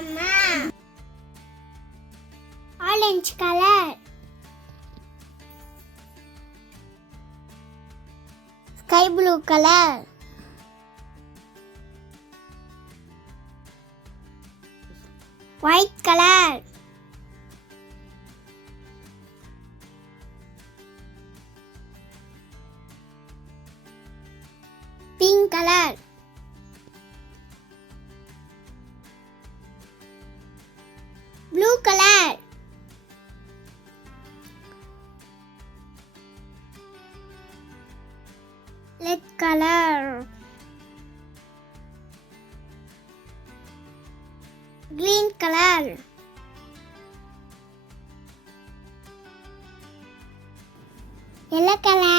Mama. Orange color. Sky blue color. White color. Pink color. Blue color. Red color. Green color. Yellow color.